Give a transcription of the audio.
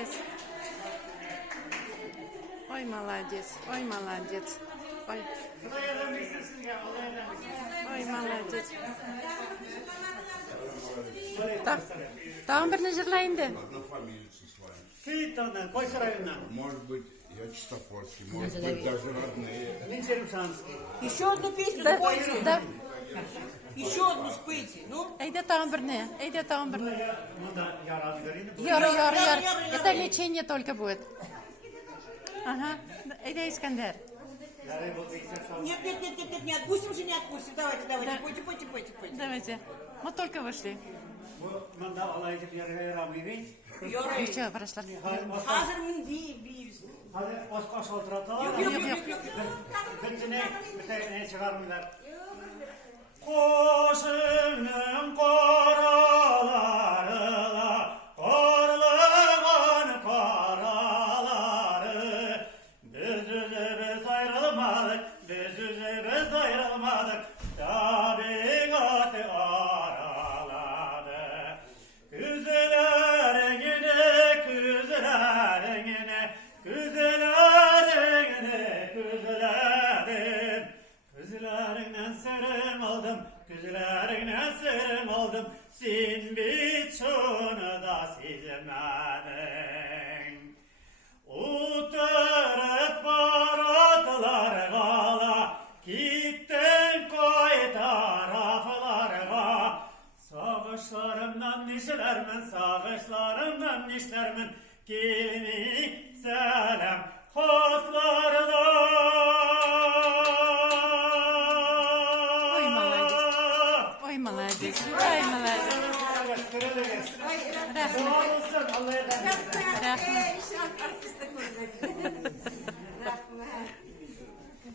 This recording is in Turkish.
молодец. Ой, молодец. Ой, молодец. Ой. Ой, молодец. Tamam birini жырлайын де. Одну фамилию с вами. Киевтан, Койс районунан. Может быть, я Чистопольский, может быть, даже родные. Мен Серемшанский. Еще одну песню Да, спойте. да. Еще одну спойте. Ну, Eyde tamam birini. Eyde tamam birini. Мында ярады göreyim. Yar. Это лечение только будет. Ага. Eyde İskender. Ярый вот и нет, не отпустим же, не отпустим. Давайте, Да. пойте. Давайте. Мы только вышли. Мында алай деп ярамый. Yorayın. Ничего, прошла. Hazır mı değil. Hadi başka şaltıratlar. Yok. Bütüne çıkarmıyorlar. Koşunun koralarına, korluğun koraları. Biz ayrılmadık, tabiatı araladı. Güzlerinden sırım aldım, sin biçunu da sizmedin. Utarıp baratlar gala, gittin koy taraflarga. Sağışlarımdan nişlermin, kimi selam kotlarla. Ой, молодец. Ой, молодец. Рахмет. Рахмет.